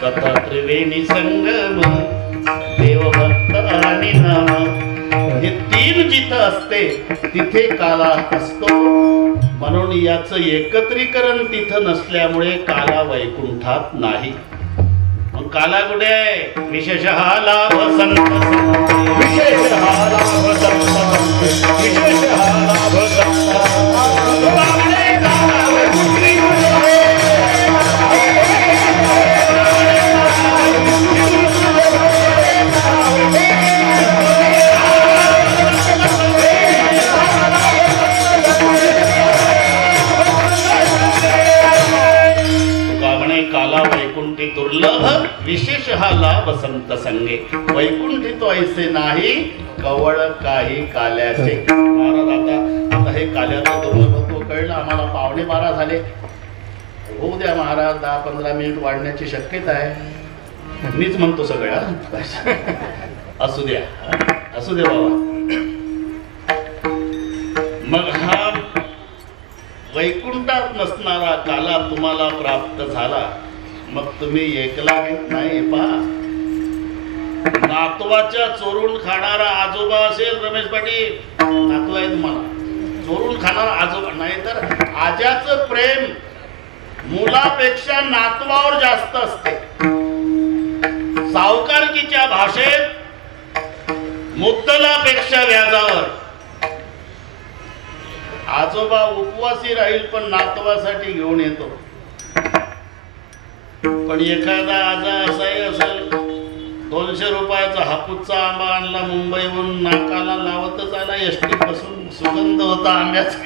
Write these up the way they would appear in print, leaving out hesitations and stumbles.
कथा त्रिवेणी संगम देवभक्त आणि नाम, हे तीन जिथं असते तिथे काला असतो. म्हणून याचं एकत्रीकरण तिथं नसल्यामुळे काला वैकुंठात नाही. मग काला कुठे आहे? विशेषः लाभ संत, विशेषः लाभ संत, विशेषः लाभ संत. दुर्लभ विशेषः लाभ संत संगे, वैकुंठी तो ऐसे नाही कवळ काही काल्याचे. महाराज आता हे काल्याचं दुर्लभत्व कळलं आम्हाला. 11:15 झाले. होऊ द्या महाराज, 10-15 मिनिट वाढण्याची शक्यता आहे. मीच म्हणतो सगळ्या. असू द्या, असू दे बाबा. मग हा वैकुंठात नसणारा काला तुम्हाला प्राप्त झाला. मग तुम्ही एकला नाही. पहा, नातवाच्या चोरून खाणारा आजोबा असेल, रमेश पाटील नातू आहे तुम्हाला, चोरून खाणारा आजोबा नाही तर आज्याचं प्रेम मुलापेक्षा नातवावर जास्त असते. सावकारकीच्या भाषेत मुद्दलापेक्षा व्याजावर. आजोबा उपवासी राहील पण नातवासाठी घेऊन येतो. पण एखादा आजार असाही असेल, 200 रुपयाचा हापूसचा आंबा आणला मुंबईहून, नाकाला लावतच आला, एसटी पासून सुगंध होता आंब्याचा.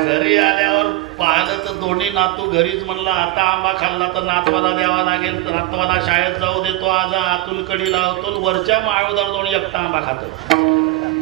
घरी आल्यावर पाहिलं तर दोन्ही नातू घरीच. म्हणला आता आंबा खाल्ला तर नातवाला द्यावा लागेल, तर नातवाला शाळेत जाऊ देतो, आज आतून कडी लावतो, वरच्या माळूदार दोन एकटा आंबा खातो.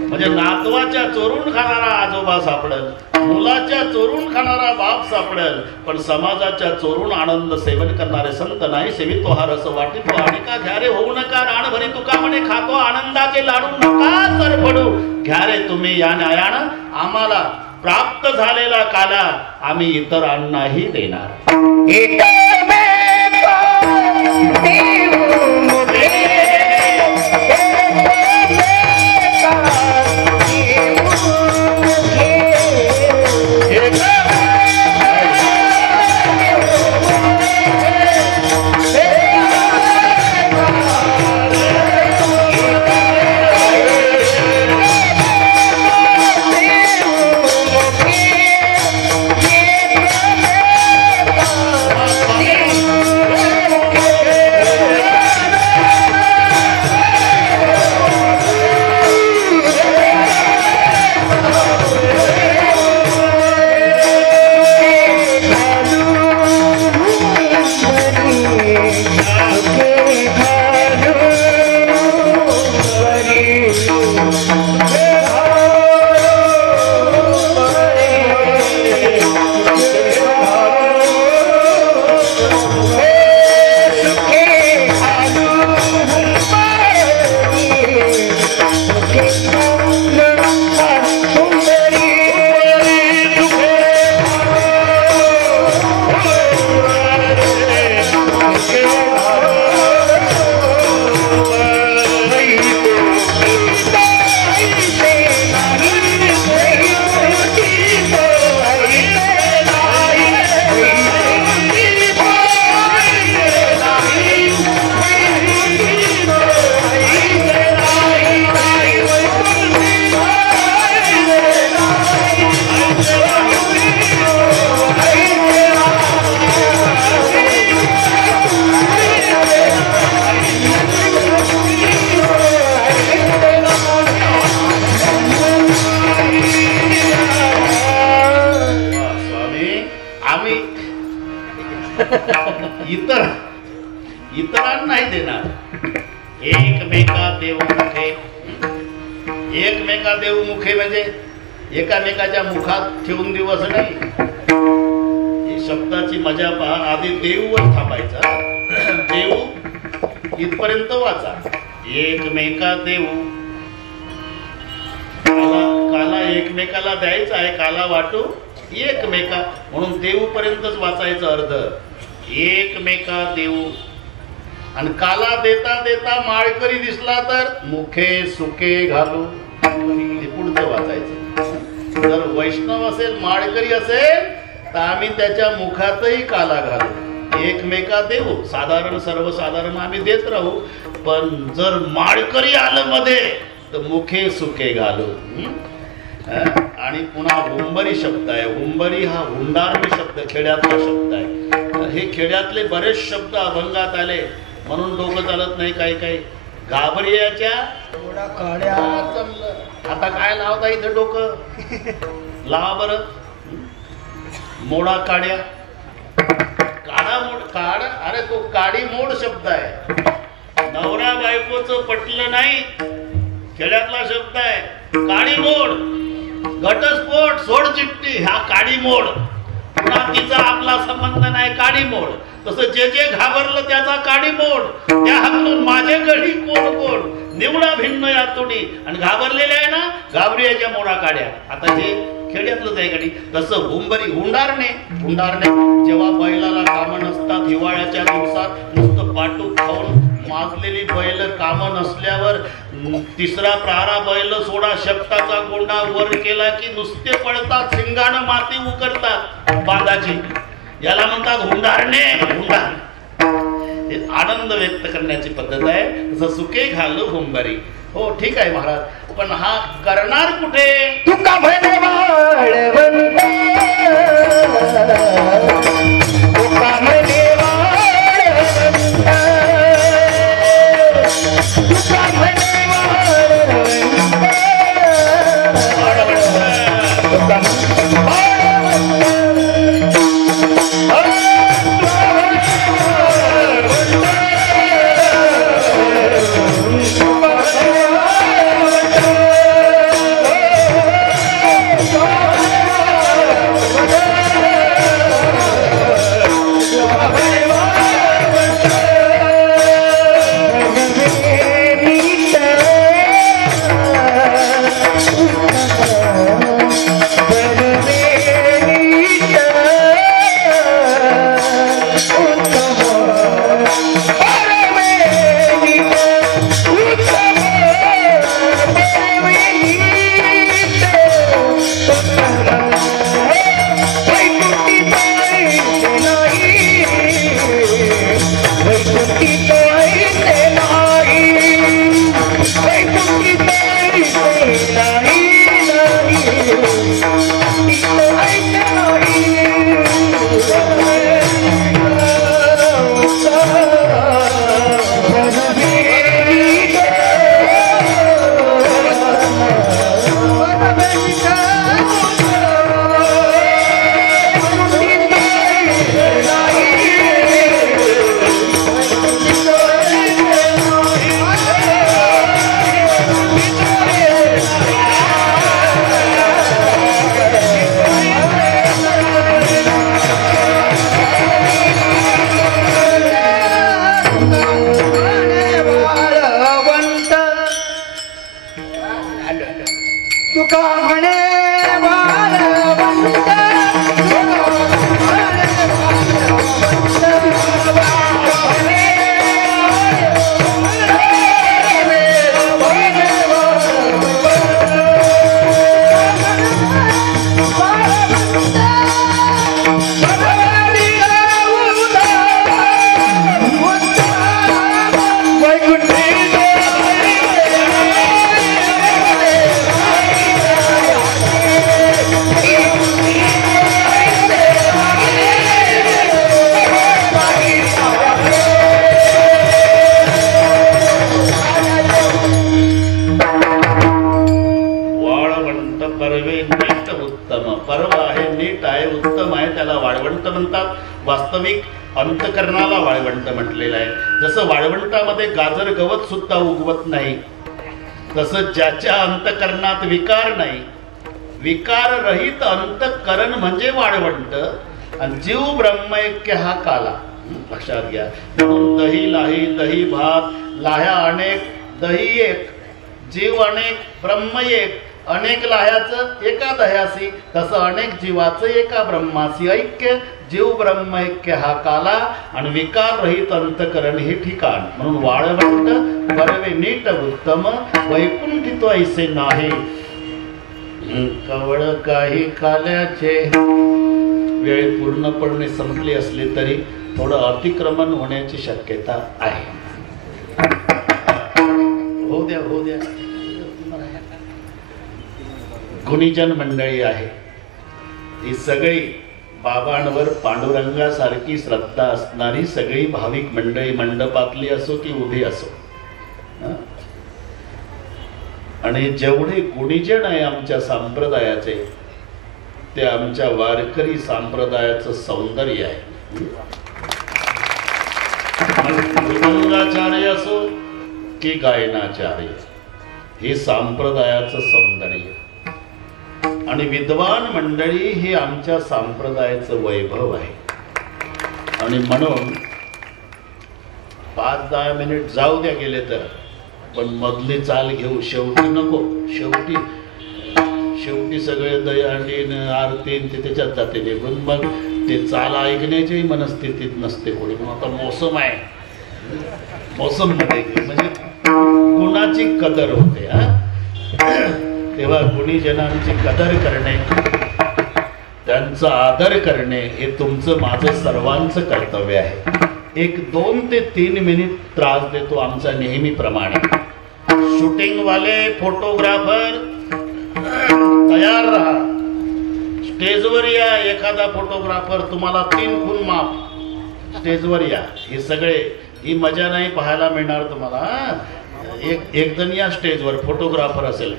म्हणजे नातवाच्या चोरून खाणारा आजोबा सापडेल, मुलाच्या चोरून खाणारा बाप सापडेल, पण समाजाच्या चोरून आनंद सेवन करणारे संत नाही. सेवी तो हा रस वाटी तो आणि का घ्या रे, होऊ नका राण भरी तुका म्हणे, खातो आनंदाचे लाडू नका तर पडू. घ्या रे तुम्ही या न्यायानं, आम्हाला प्राप्त झालेला काला आम्ही इतरांनाही देणार. इतरांना नाही देणार. एकमेका देवमुखे, एकमेका देवमुखे म्हणजे एकामेकाच्या मुखात ठेवून दिवस नाही. ही शब्दाची मजा पहा. आधी देववर थांबायचा, देव इथपर्यंत वाचा. एकमेका देव, काला एकमेकाला द्यायचा आहे, काला वाटू एकमेका, म्हणून देव पर्यंतच वाचायचा अर्थ. एकमेका देऊ आणि काला देता देता माळकरी दिसला तर मुखे सुके घालू. हे पुढचं वाचायचं. जर वैष्णव असेल, माळकरी असेल, तर आम्ही त्याच्या मुखातही काला घालू. एकमेका देऊ, साधारण सर्वसाधारण आम्ही देत राहू. पण जर माळकरी आलं मध्ये तर मुखे सुके घालू. आणि पुन्हा हुंबरी शब्द आहे. हुंबरी हा हुंडारवी शब्द, खेड्यातला शब्द आहे. हे खेड्यातले बरेच शब्द अभंगात आले म्हणून डोकं चालत नाही. काही काही घाबरियाच्या काड्या. आता काय लावता इथं डोकं? लावा बरं. मोडा काड्या. काडा मोड. काड, अरे तो काडी मोड शब्द आहे. नवरा बायकोचं पटलं नाही, खेड्यातला शब्द आहे. काडी मोड. घटस्फोट, सोड चिठ्ठी, हा काडी मोड. पुन्हा तिचा आपला संबंध नाही, काडी मोड. तसं जे जे घाबरलं त्याचा काडी मोड. त्या हातून माझे गडी कोण कोण, निवडा भिन्न यातुनी. आणि घाबरलेले आहे ना, घाबरियाच्या मोडा काड्या. आता हे खेड्यातलंच आहे कधी. तसं हुंबरी, हुंडारणे. हुंडारणे जेव्हा बैलाला कामं नसतात, हिवाळ्याच्या दिवसात नुसतं पाटू खाऊन माजलेली बैल कामं नसल्यावर तिसरा प्रहारा बैल सोडा शब्दाचा गोंडा वर केला की नुसते पडतात, सिंगानं माती उकरतात बांधाची. याला म्हणतात हुंडारणे. हुंडार हे आनंद व्यक्त करण्याची पद्धत आहे. तसं सुके घालू हुंबरी. हो ठीक आहे महाराज, पण हा करणार कुठे? तुका म्हणे वाळवंट, तुका म्हणे वाळवंट, तुका म्हणे वाळवंट, तुका वास्तविक अंतकरणाला वाळवंट म्हटलेलं आहे. जसं वाळवंटामध्ये गाजर गवत सुद्धा उगवत नाही, तसं ज्याच्या अंतकरणात विकार नाही, विकार रहित अंतकरण म्हणजे वाळवंट. आणि जीव ब्रह्मैक्य हा काला. लक्षात घ्या. म्हणून दही लाही, दही भात, लाह्या अनेक, दही एक, जीव अनेक, ब्रह्म एक, अनेक लाह्याचं एका दह्यासी, तसं अनेक जीवाचं एका ब्रह्मासी ऐक्य. जीव ब्रह्म ऐक्य हा काला आणि विकार रहित अंतकरण हे ठिकाण. म्हणून वाळवंट बरवे नीट उत्तम, वैकुंठी तो ऐसे नाही. कवळ काही काल्याचे. वेळ पूर्णपणे संपली असली तरी थोडं अतिक्रमण होण्याची शक्यता आहे. होऊ द्या होऊ द्या. गुणीजन मंडळी आहे, ही सगळी बाबांवर पांडुरंगासारखी श्रद्धा असणारी सगळी भाविक मंडळी, मंडपातली असो की उभी असो. आणि जेवढे गुणीजन आहे आमच्या संप्रदायाचे, ते आमच्या वारकरी संप्रदायाचं सौंदर्य आहे. मृदंगाचार्य असो की गायनाचार्य, हे संप्रदायाचं सौंदर्य. आणि विद्वान मंडळी हे आमच्या संप्रदायाचं वैभव आहे. आणि म्हणून 5-10 मिनिट जाऊ द्या गेले तर, पण मधली चाल घेऊ. शेवटी नको, शेवटी सगळे दहीहंडी आरती ते त्याच्यात जाते निघून. मग ते चाल ऐकण्याच्याही मनस्थितीत नसते कोणी. म्हणून आता मोसम आहे, मोसम मध्ये म्हणजे गुणाची कदर होते. तेव्हा गुणीजनांची कदर करणे, त्यांचा आदर करणे हे तुमचं माझं सर्वांचं कर्तव्य आहे. 1, 2 ते 3 मिनिट त्रास देतो आमचा नेहमीप्रमाणे. शूटिंग वाले फोटोग्राफर तयार राहा, स्टेजवर या. एखादा फोटोग्राफर तुम्हाला 3 खून माफ, स्टेजवर या. हे सगळे, ही मजा नाही पाहायला मिळणार तुम्हाला. एक जण या स्टेजवर, फोटोग्राफर असेल.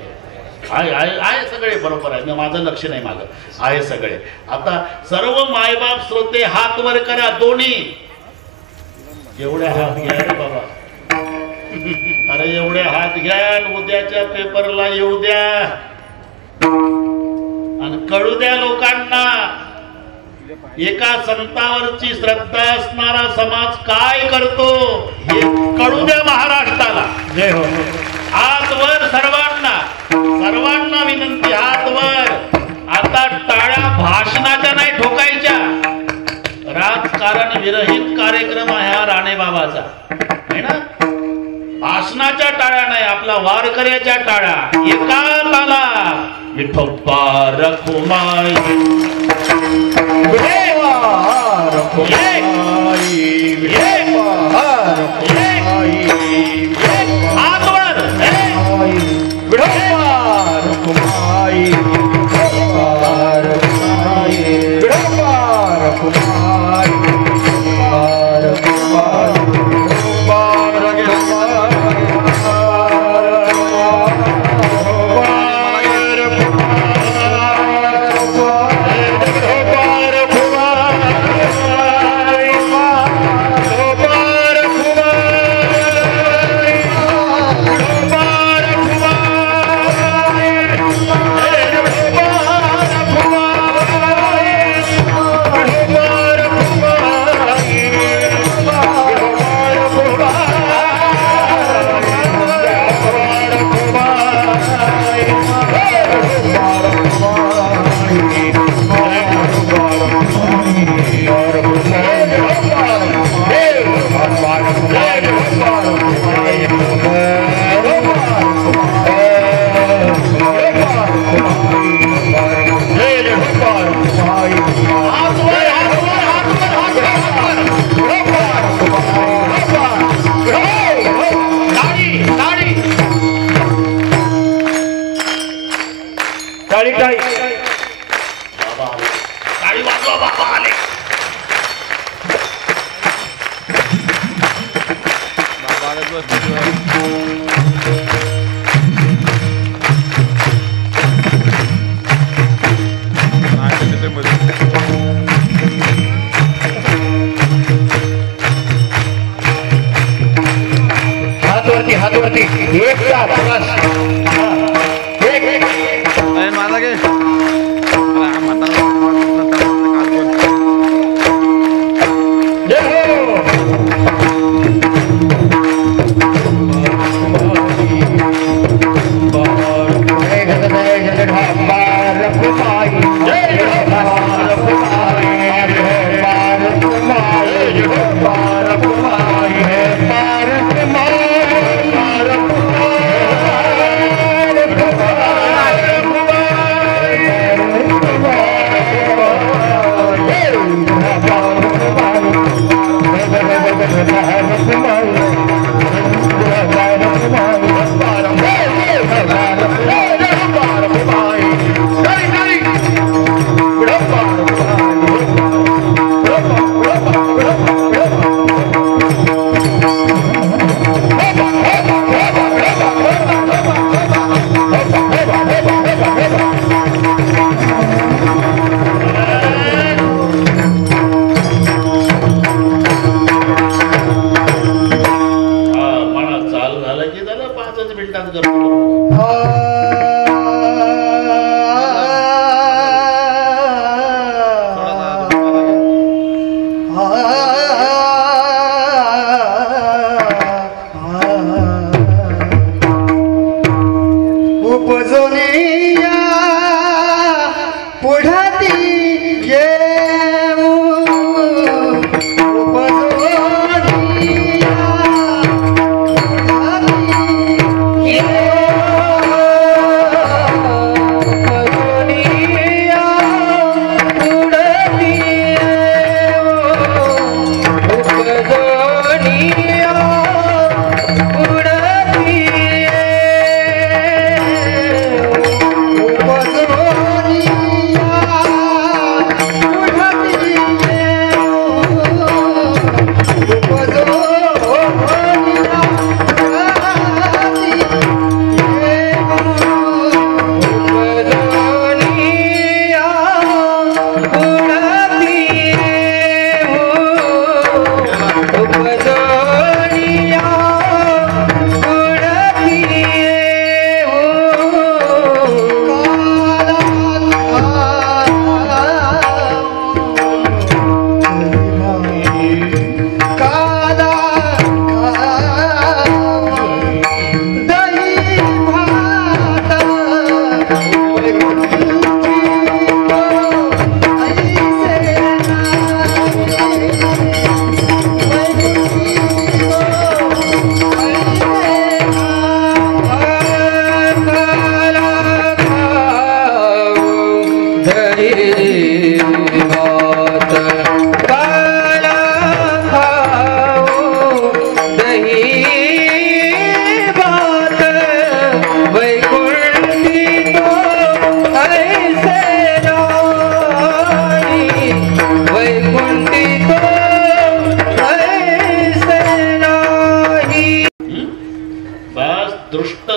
आहे सगळे बरोबर आहे, माझं लक्ष नाही मागं, आहे सगळे. आता सर्व मायबाप श्रोते हात वर करा, दोन्ही. एवढे हात घ्या रे बाबा, अरे एवढे हात घ्या. उद्याच्या पेपरला येऊ द्या आणि कळू द्या लोकांना, एका संतावरची श्रद्धा असणारा समाज काय करतो हे कळू द्या महाराष्ट्राला. जय हो. हात वर सर्वांना, सर्वांना विनंती, हात वर. आता टाळ्या भाषणाच्या नाही ठोकायच्या. राजकारण विरहित कार्यक्रम आहे हा राणे बाबाचा, है ना. भाषणाच्या टाळ्या नाही, आपला वारकऱ्याच्या टाळ्या. एका ताला विठोबा रखुमाई, हातवरती एक साथ मला काय जय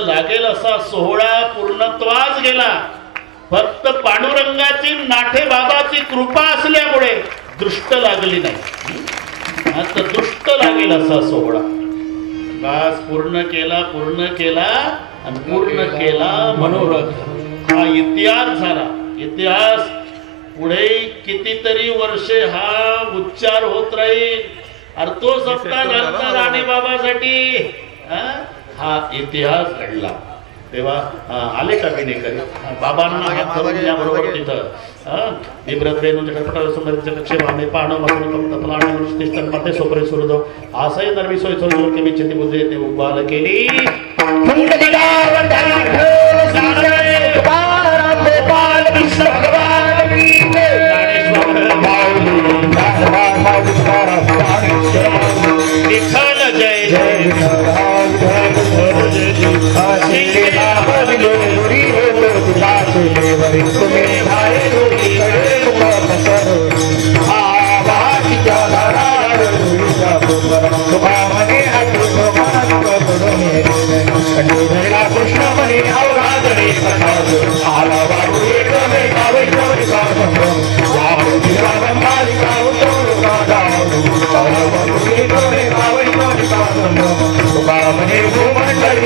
लागेल असा सोहळा पूर्णत्वास गेला. फक्त पांडुरंगाची नाठे बाबाची कृपा असल्यामुळे दृष्ट लागली नाही. आता दृष्ट लागेल असा सोहळा बास पूर्ण केला आणि पूर्ण केला मनोरथ. हा इतिहास झाला. इतिहास पुढे कितीतरी वर्षे हा उच्चार होत राहील. अरे तो सप्ताह झाला राणे बाबासाठी. हा इतिहास घडला. तेव्हा आले का विनेकरी बाबांना हात धरून त्याबरोबर तिथं विब्रद्वेणूच्या कर्पटासंबंधीच्या कक्षेवाने पाहणं मधून तत्लाणे दृष्टीस्तंपते सोपरे सुरदो आसय नरवी सोय सोय के मी चिती बुझे ते उबाल केली. विठ्ठल जय जय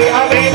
Bye.